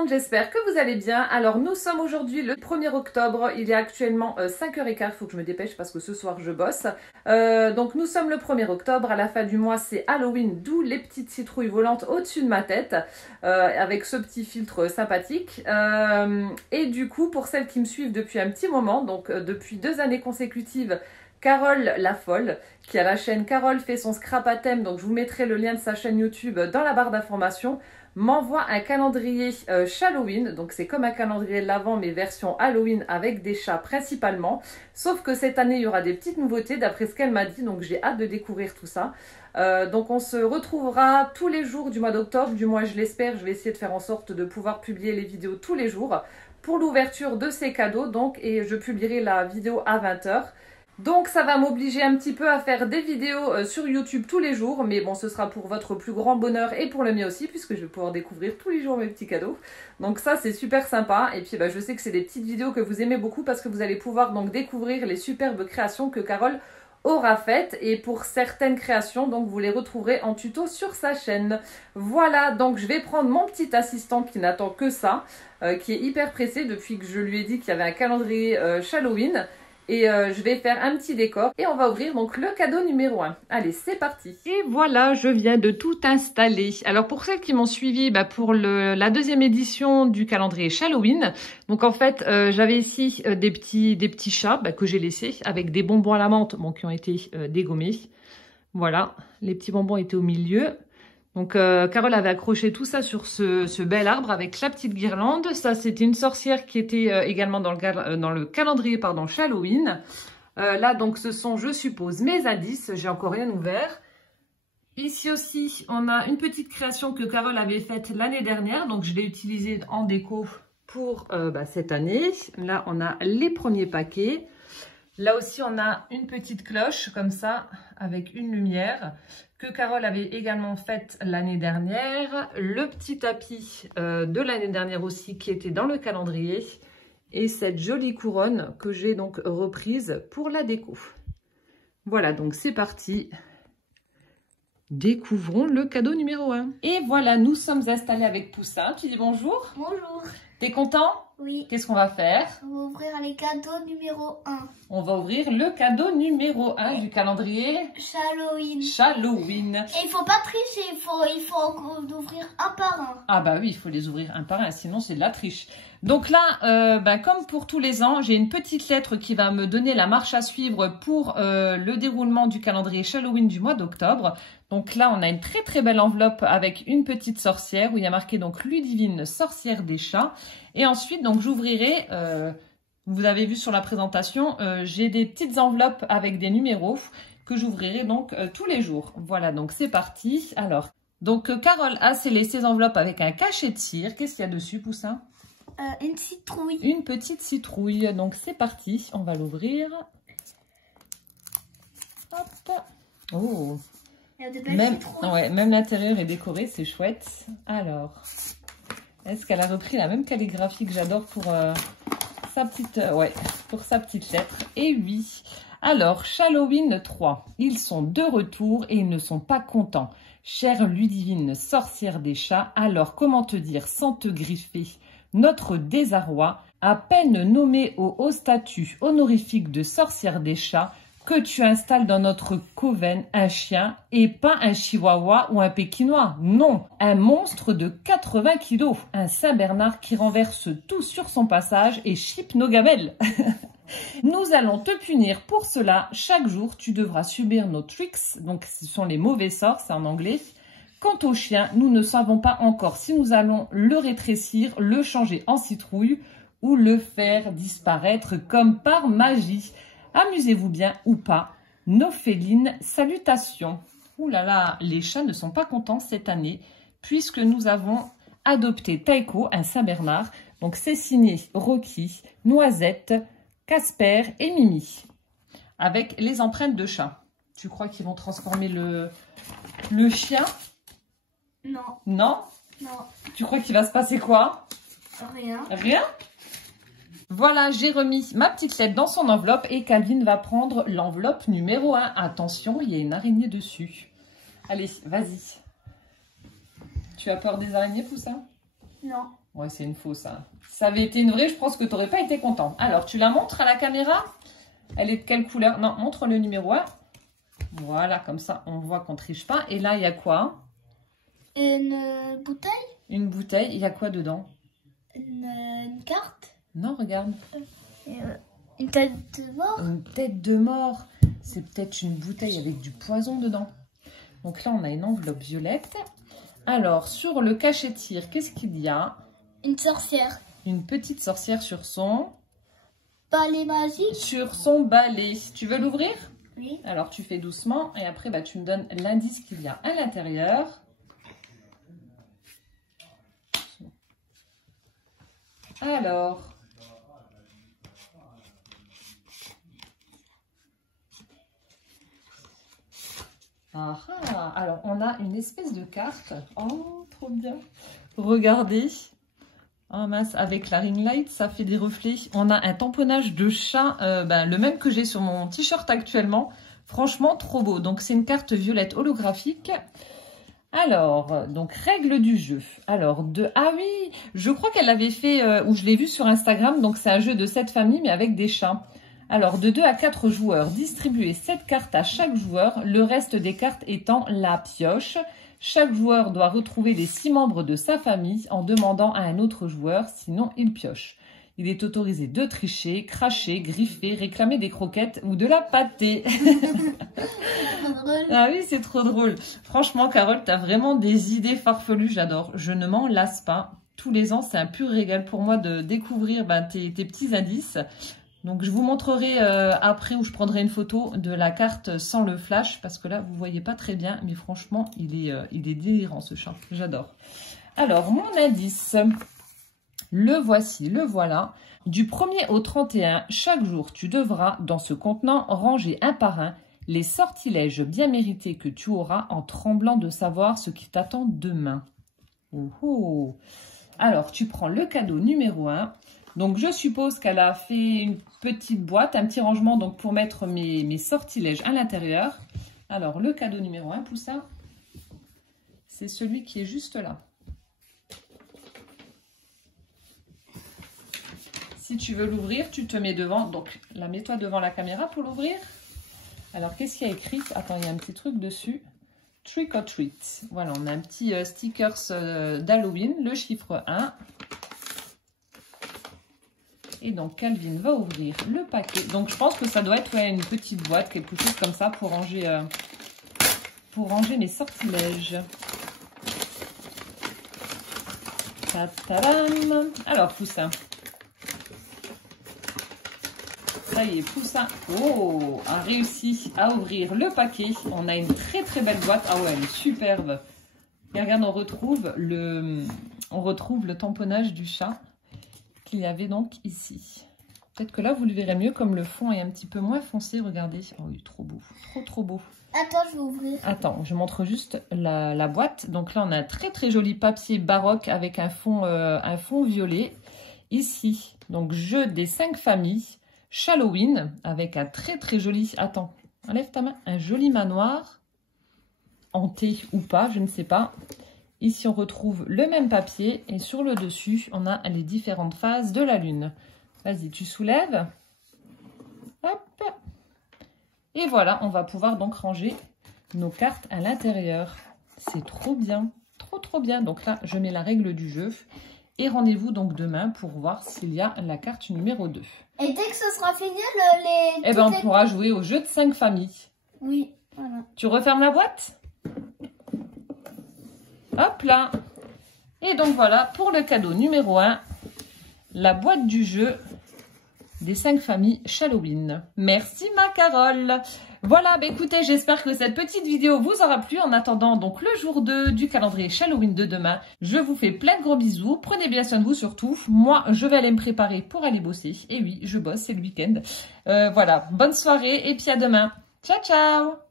monde, j'espère que vous allez bien. Alors nous sommes aujourd'hui le 1er octobre, il est actuellement 5h15, il faut que je me dépêche parce que ce soir je bosse. Donc nous sommes le 1er octobre, à la fin du mois c'est Halloween, d'où les petites citrouilles volantes au-dessus de ma tête, avec ce petit filtre sympathique. Et du coup, pour celles qui me suivent depuis un petit moment, donc depuis 2 années consécutives, Carole la folle, qui a la chaîne Carole fait son scrap à thème, donc je vous mettrai le lien de sa chaîne YouTube dans la barre d'informations, m'envoie un calendrier Halloween, donc c'est comme un calendrier de l'Avent mais version Halloween avec des chats principalement, sauf que cette année il y aura des petites nouveautés d'après ce qu'elle m'a dit, donc j'ai hâte de découvrir tout ça. Donc on se retrouvera tous les jours du mois d'octobre, du moins je l'espère, je vais essayer de faire en sorte de pouvoir publier les vidéos tous les jours pour l'ouverture de ces cadeaux, donc, et je publierai la vidéo à 20 h. Donc ça va m'obliger un petit peu à faire des vidéos sur YouTube tous les jours, mais bon, ce sera pour votre plus grand bonheur et pour le mien aussi, puisque je vais pouvoir découvrir tous les jours mes petits cadeaux. Donc ça c'est super sympa, et puis je sais que c'est des petites vidéos que vous aimez beaucoup parce que vous allez pouvoir donc découvrir les superbes créations que Carole aura faites, et pour certaines créations donc vous les retrouverez en tuto sur sa chaîne. Voilà, donc je vais prendre mon petit assistant qui n'attend que ça, qui est hyper pressé depuis que je lui ai dit qu'il y avait un calendrier Halloween. Et je vais faire un petit décor et on va ouvrir donc le cadeau numéro 1. Allez, c'est parti. Et voilà, je viens de tout installer. Alors pour celles qui m'ont suivi pour la 2e édition du calendrier Halloween, donc en fait j'avais ici des petits chats que j'ai laissés avec des bonbons à la menthe qui ont été dégommés. Voilà, les petits bonbons étaient au milieu. Donc Carole avait accroché tout ça sur ce bel arbre avec la petite guirlande. Ça c'était une sorcière qui était également dans le calendrier Halloween. Là donc ce sont, je suppose, mes indices. J'ai encore rien ouvert. Ici aussi on a une petite création que Carole avait faite l'année dernière. Donc je l'ai utilisée en déco pour cette année. Là on a les premiers paquets. Là aussi, on a une petite cloche comme ça, avec une lumière, que Carole avait également faite l'année dernière. Le petit tapis de l'année dernière aussi, qui était dans le calendrier. Et cette jolie couronne que j'ai donc reprise pour la déco. Voilà, donc c'est parti. Découvrons le cadeau numéro 1. Et voilà, nous sommes installés avec Poussin. Tu dis bonjour? Bonjour. T'es content? Oui. Qu'est-ce qu'on va faire? On va ouvrir les cadeaux numéro 1. On va ouvrir le cadeau numéro 1 du calendrier Halloween. Halloween. Et il faut pas tricher, il faut ouvrir un par un. Ah bah oui, il faut les ouvrir un par un, sinon c'est de la triche. Donc là, comme pour tous les ans, j'ai une petite lettre qui va me donner la marche à suivre pour le déroulement du calendrier Halloween du mois d'octobre. Donc là, on a une très très belle enveloppe avec une petite sorcière où il y a marqué donc Ludivine, sorcière des chats. Et ensuite, donc j'ouvrirai, vous avez vu sur la présentation, j'ai des petites enveloppes avec des numéros que j'ouvrirai donc tous les jours. Voilà, donc c'est parti. Alors, donc Carole a scellé ses enveloppes avec un cachet de cire. Qu'est-ce qu'il y a dessus, Poussin? Une citrouille. Une petite citrouille. Donc c'est parti, on va l'ouvrir. Hop. Oh. Il y a des belles citrouilles. Ouais, même l'intérieur est décoré, c'est chouette. Alors, est-ce qu'elle a repris la même calligraphie que j'adore pour sa petite lettre? Et oui. Alors, Halloween 3. Ils sont de retour et ils ne sont pas contents. Chère Ludivine, sorcière des chats, alors comment te dire sans te griffer notre désarroi, à peine nommée au haut statut honorifique de sorcière des chats, que tu installes dans notre coven un chien et pas un chihuahua ou un pékinois. Non, un monstre de 80 kilos, un Saint-Bernard qui renverse tout sur son passage et chipe nos gamelles. Nous allons te punir pour cela. Chaque jour, tu devras subir nos tricks. Donc, ce sont les mauvais sorts, c'est en anglais. Quant au chien, nous ne savons pas encore si nous allons le rétrécir, le changer en citrouille ou le faire disparaître comme par magie. Amusez-vous bien ou pas. Nos félines salutations. Ouh là là, les chats ne sont pas contents cette année puisque nous avons adopté Taiko, un Saint-Bernard. Donc c'est signé Rocky, Noisette, Casper et Mimi. Avec les empreintes de chat. Tu crois qu'ils vont transformer le chien? Non. Non? Non. Tu crois qu'il va se passer quoi? Rien. Rien? Voilà, j'ai remis ma petite lettre dans son enveloppe et Calvin va prendre l'enveloppe numéro 1. Attention, il y a une araignée dessus. Allez, vas-y. Tu as peur des araignées, Poussin? Non. Ouais, c'est une fausse. Hein. Si ça avait été une vraie, je pense que tu n'aurais pas été content. Alors, tu la montres à la caméra? Elle est de quelle couleur? Non, montre le numéro 1. Voilà, comme ça, on voit qu'on ne triche pas. Et là, il y a quoi? Une bouteille. Une bouteille. Il y a quoi dedans? Une carte. Non, regarde. Une tête de mort. Une tête de mort. C'est peut-être une bouteille avec du poison dedans. Donc là, on a une enveloppe violette. Alors, sur le cachet-tire, qu'est-ce qu'il y a? Une sorcière. Une petite sorcière sur son... Balai magique. Sur son balai. Tu veux l'ouvrir? Oui. Alors, tu fais doucement et après, bah, tu me donnes l'indice qu'il y a à l'intérieur. Alors... Ah ah, alors on a une espèce de carte. Oh, trop bien. Regardez. Oh mince, avec la ring light, ça fait des reflets. On a un tamponnage de chat, le même que j'ai sur mon t-shirt actuellement. Franchement, trop beau. Donc, c'est une carte violette holographique. Alors, donc, règles du jeu. Alors, ah oui, je crois qu'elle l'avait fait, ou je l'ai vu sur Instagram. Donc, c'est un jeu de 7 familles, mais avec des chats. Alors, de 2 à 4 joueurs, distribuez 7 cartes à chaque joueur, le reste des cartes étant la pioche. Chaque joueur doit retrouver les 6 membres de sa famille en demandant à un autre joueur, sinon il pioche. Il est autorisé de tricher, cracher, griffer, réclamer des croquettes ou de la pâtée. Ah oui, c'est trop drôle. Franchement, Carole, tu as vraiment des idées farfelues, j'adore. Je ne m'en lasse pas. Tous les ans, c'est un pur régal pour moi de découvrir tes petits indices. Donc, je vous montrerai après où je prendrai une photo de la carte sans le flash. Parce que là, vous ne voyez pas très bien. Mais franchement, il est délirant ce chat. J'adore. Alors, mon indice. Le voici, le voilà. Du 1er au 31, chaque jour, tu devras, dans ce contenant, ranger un par un les sortilèges bien mérités que tu auras en tremblant de savoir ce qui t'attend demain. Oh oh. Alors, tu prends le cadeau numéro 1. Donc, je suppose qu'elle a fait une petite boîte, un petit rangement donc pour mettre mes sortilèges à l'intérieur. Alors, le cadeau numéro 1, Poussin, c'est celui qui est juste là. Si tu veux l'ouvrir, tu te mets devant. Donc, la mets-toi devant la caméra pour l'ouvrir. Alors, qu'est-ce qu'il y a écrit? Attends, il y a un petit truc dessus. Trick or treat. Voilà, on a un petit stickers d'Halloween, le chiffre 1. Et donc, Calvin va ouvrir le paquet. Donc, je pense que ça doit être une petite boîte, quelque chose comme ça, pour ranger mes sortilèges. Ta-ta-dam. Alors, Poussin. Ça y est, Poussin, a réussi à ouvrir le paquet. On a une très très belle boîte. Ah ouais, elle est superbe. Et regarde, on retrouve le tamponnage du chat qu'il y avait donc ici. Peut-être que là, vous le verrez mieux, comme le fond est un petit peu moins foncé. Regardez. Oh, il est trop beau. Trop, trop beau. Attends, je vais ouvrir. Attends, je montre juste la boîte. Donc là, on a un très très joli papier baroque avec un fond violet. Ici, donc jeu des 5 familles. Halloween avec un très très joli, attends, enlève ta main, un joli manoir, hanté ou pas, je ne sais pas. Ici on retrouve le même papier et sur le dessus on a les différentes phases de la lune. Vas-y, tu soulèves. Hop. Et voilà, on va pouvoir donc ranger nos cartes à l'intérieur. C'est trop bien, trop trop bien. Donc là, je mets la règle du jeu. Et rendez-vous donc demain pour voir s'il y a la carte numéro 2. Et dès que ce sera fini, Eh ben, on pourra jouer au jeu de 5 familles. Oui, voilà. Tu refermes la boîte? Hop là. Et donc voilà, pour le cadeau numéro 1, la boîte du jeu des 5 familles Halloween. Merci ma Carole. Voilà, bah écoutez, j'espère que cette petite vidéo vous aura plu. En attendant donc le jour 2 du calendrier Halloween de demain, je vous fais plein de gros bisous. Prenez bien soin de vous surtout. Moi, je vais aller me préparer pour aller bosser. Et oui, je bosse, c'est le week-end. Voilà, bonne soirée et puis à demain. Ciao, ciao!